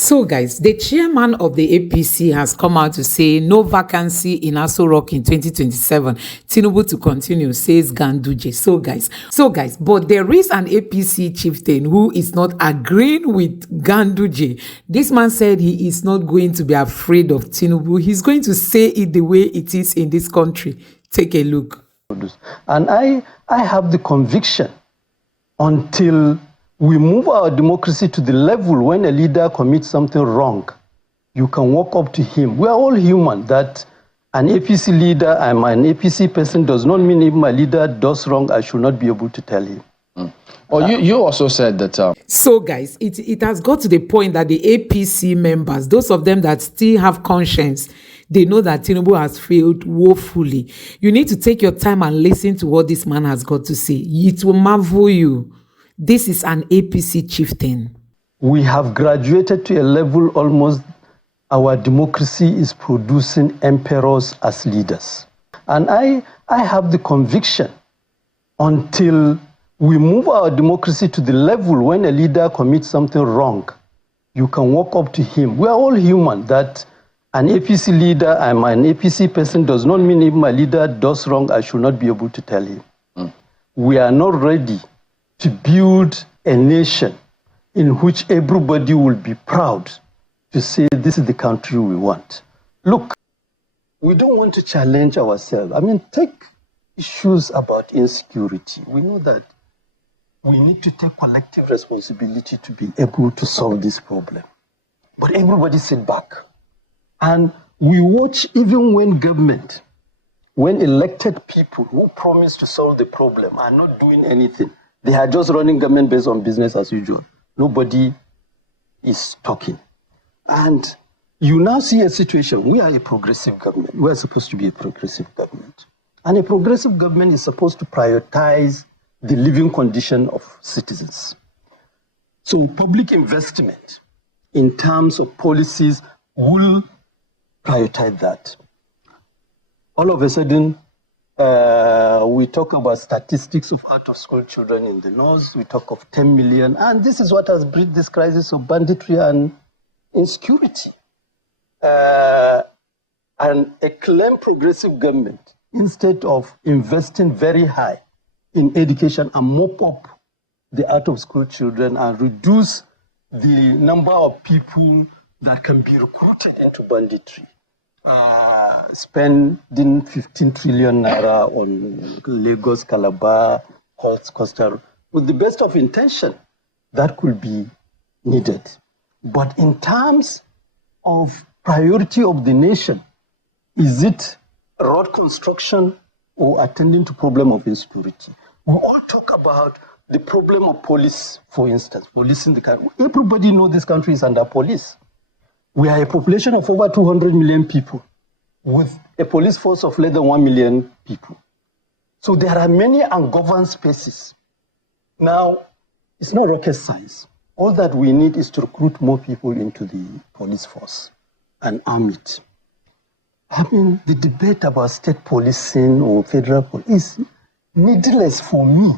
So, guys, the chairman of the APC has come out to say no vacancy in Aso Rock in 2027. Tinubu to continue, says Ganduje. So, guys, but there is an APC chieftain who is not agreeing with Ganduje. This man said he is not going to be afraid of Tinubu. He's going to say it the way it is in this country. Take a look. And I have the conviction until we move our democracy to the level when a leader commits something wrong, you can walk up to him. We are all human. That an APC leader, I'm an APC person, does not mean if my leader does wrong, I should not be able to tell him. Well, you also said that... So, guys, it has got to the point that the APC members, those of them that still have conscience, they know that Tinubu has failed woefully. You need to take your time and listen to what this man has got to say. It will marvel you. This is an APC chieftain. We have graduated to a level almost our democracy is producing emperors as leaders. And I have the conviction until we move our democracy to the level when a leader commits something wrong, you can walk up to him. We are all human. That an APC leader, I'm an APC person, does not mean if my leader does wrong, I should not be able to tell him. We are not ready to build a nation in which everybody will be proud to say this is the country we want. Look, we don't want to challenge ourselves. I mean, take issues about insecurity. We know that we need to take collective responsibility to be able to solve this problem. But everybody sit back. And we watch even when government, when elected people who promise to solve the problem are not doing anything. They are just running government based on business as usual. Nobody is talking. And you now see a situation. We are a progressive government. We are supposed to be a progressive government. And a progressive government is supposed to prioritize the living condition of citizens. So public investment in terms of policies will prioritize that. All of a sudden, we talk about statistics of out-of-school children in the north. We talk of 10 million. And this is what has brought this crisis of banditry and insecurity. And a claim progressive government, instead of investing very high in education and mop up the out-of-school children and reduce the number of people that can be recruited into banditry, spending 15 trillion naira on Lagos, Calabar, Coastal, with the best of intention, that could be needed. But in terms of priority of the nation, is it road construction or attending to problem of insecurity? We all talk about the problem of police, for instance, police in the country. Everybody knows this country is under police. We are a population of over 200 million people with a police force of less than 1 million people. So there are many ungoverned spaces. Now, it's not rocket science. All that we need is to recruit more people into the police force and arm it. I mean, the debate about state policing or federal police is needless for me.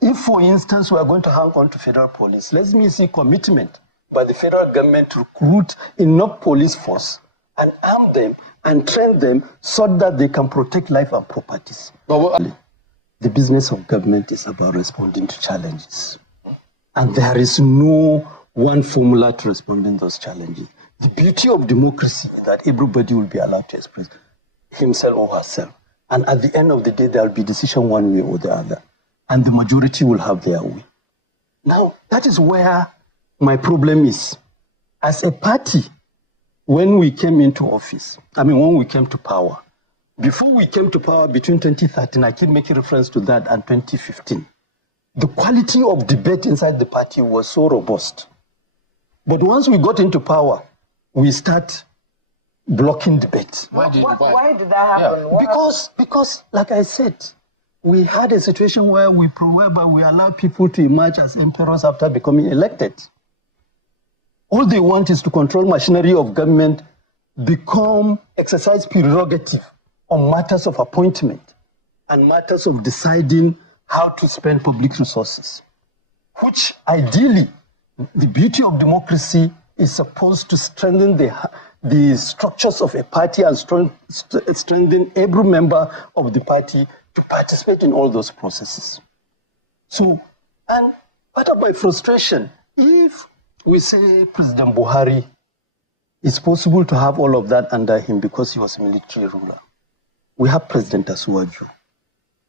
If, for instance, we are going to hang on to federal police, let me see commitment by the federal government to recruit enough police force and arm them and train them so that they can protect life and properties. The business of government is about responding to challenges. And there is no one formula to responding to those challenges. The beauty of democracy is that everybody will be allowed to express himself or herself. And at the end of the day, there will be decision one way or the other. And the majority will have their way. Now, that is where my problem is. As a party, when we came into office, when we came to power, before we came to power between 2013, I keep making reference to that, and 2015, the quality of debate inside the party was so robust. But once we got into power, we start blocking debate. Why did that happen? Yeah. Because, like I said, we had a situation whereby we allowed people to emerge as emperors after becoming elected. All they want is to control machinery of government, exercise prerogative on matters of appointment and matters of deciding how to spend public resources, which ideally, the beauty of democracy is supposed to strengthen the structures of a party and strengthen every member of the party to participate in all those processes. So, and part of my frustration, if we say President Buhari, it's possible to have all of that under him because he was a military ruler. We have President Asuwaju,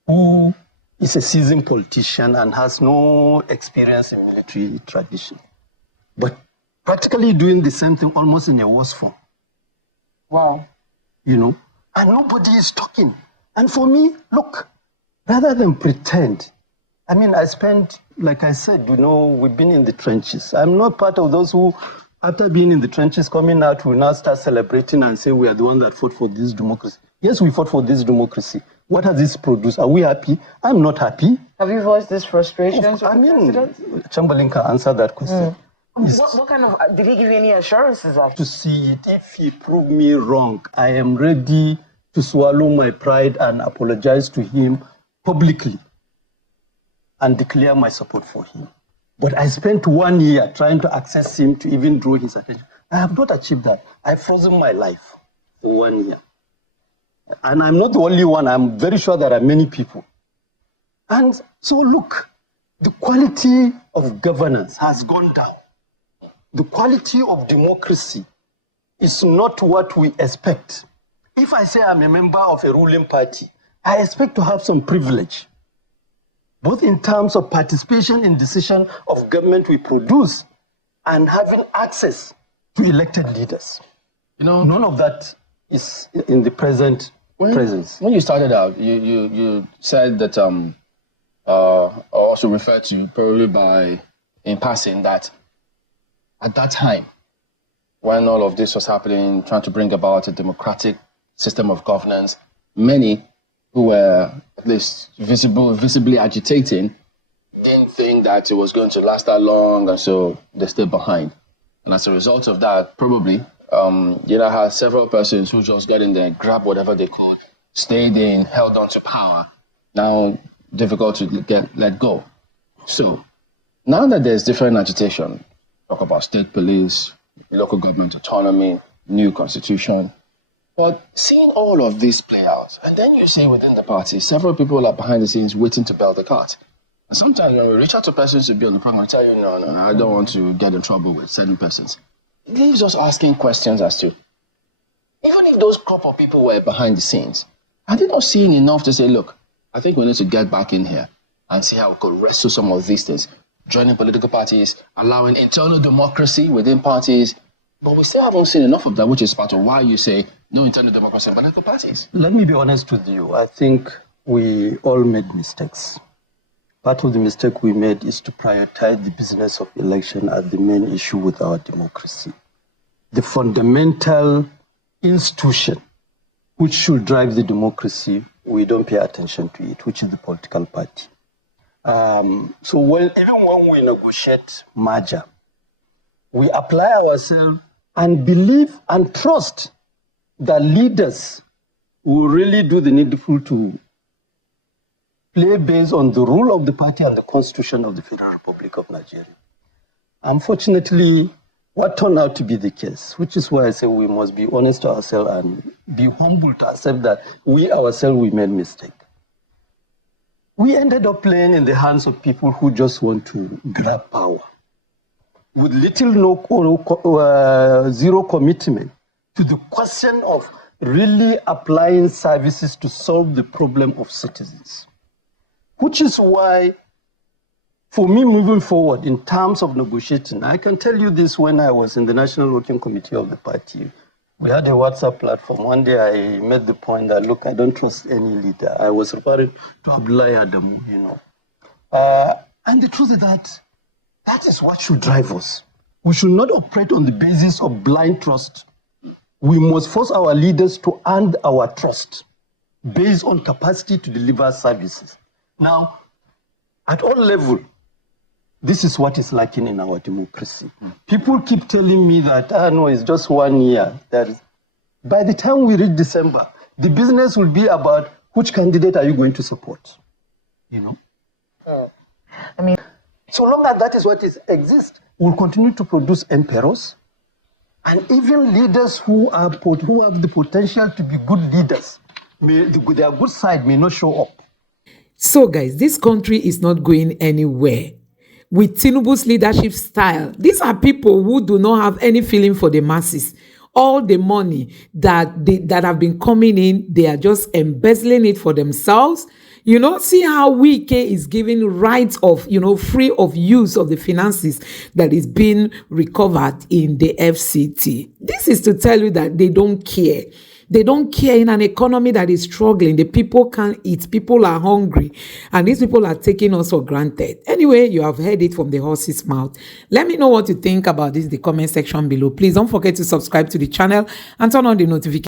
who is a seasoned politician and has no experience in military tradition, but practically doing the same thing almost in a worse form. Wow. You know, and nobody is talking. And for me, look, rather than pretend, I mean, I spent, like I said, you know, we've been in the trenches. I'm not part of those who, after being in the trenches, coming out, will now start celebrating and say we are the one that fought for this democracy. Yes, we fought for this democracy. What has this produced? Are we happy? I'm not happy. Have you voiced this frustration? I mean, Chamberlain can answer that question. What kind of, did he give you any assurances of? To see it, if he proved me wrong, I am ready to swallow my pride and apologize to him publicly and declare my support for him. But I spent 1 year trying to access him to even draw his attention. I have not achieved that. I've frozen my life for 1 year. And I'm not the only one. I'm very sure there are many people. And so look, the quality of governance has gone down. The quality of democracy is not what we expect. If I say I'm a member of a ruling party, I expect to have some privilege, both in terms of participation in decision of government we produce and having access to elected leaders. You know, none of that is in the present presence. When you started out, you said that, also referred to probably in passing, that at that time, when all of this was happening, trying to bring about a democratic system of governance, many who were at least visibly agitating didn't think that it was going to last that long, and so they stayed behind. And as a result of that, probably, you know, had several persons who just got in there, grabbed whatever they could, stayed in, held on to power. Now, difficult to let go. So, now that there's different agitation, talk about state police, local government autonomy, new constitution, but seeing all of this play out, and then you see within the party, several people are behind the scenes waiting to bell the cart. And sometimes when we reach out to persons to be on the program, I tell you, no, I don't want to get in trouble with certain persons. It leaves us asking questions as to, even if those crop of people were behind the scenes, are they not seeing enough to say, look, I think we need to get back in here and see how we could wrestle some of these things, joining political parties, allowing internal democracy within parties, but we still haven't seen enough of that, which is part of why you say no internal democracy in political parties. Let me be honest with you. I think we all made mistakes. Part of the mistake we made is to prioritize the business of election as the main issue with our democracy. The fundamental institution which should drive the democracy, we don't pay attention to it, which is the political party. So even when we negotiate merger, we apply ourselves and believe and trust that leaders will really do the needful to play based on the rule of the party and the constitution of the Federal Republic of Nigeria. Unfortunately, what turned out to be the case, which is why I say we must be honest to ourselves and be humble to accept that we ourselves, we made mistake. We ended up playing in the hands of people who just want to grab power with zero commitment to the question of really applying services to solve the problem of citizens. Which is why, for me moving forward in terms of negotiating, I can tell you this: when I was in the National Working Committee of the party, we had a WhatsApp platform. One day I made the point that, look, I don't trust any leader. I was referring to Abdullahi Adamu, you know. And the truth is that is what should drive us. We should not operate on the basis of blind trust. We must force our leaders to earn our trust based on capacity to deliver services. Now, at all levels, this is what is lacking in our democracy. People keep telling me that, no, it's just 1 year. By the time we reach December, the business will be about which candidate are you going to support, you know? I mean, so long as that is what exists, we'll continue to produce emperors, And even leaders who have the potential to be good leaders, their good side may not show up. So, guys, this country is not going anywhere. With Tinubu's leadership style, these are people who do not have any feeling for the masses. All the money that have been coming in, they are just embezzling it for themselves. You know, see how Wike is giving rights of, free of use of the finances that is being recovered in the FCT. This is to tell you that they don't care. They don't care in an economy that is struggling. The people can't eat. People are hungry. And these people are taking us for granted. Anyway, you have heard it from the horse's mouth. Let me know what you think about this in the comment section below. Please don't forget to subscribe to the channel and turn on the notification.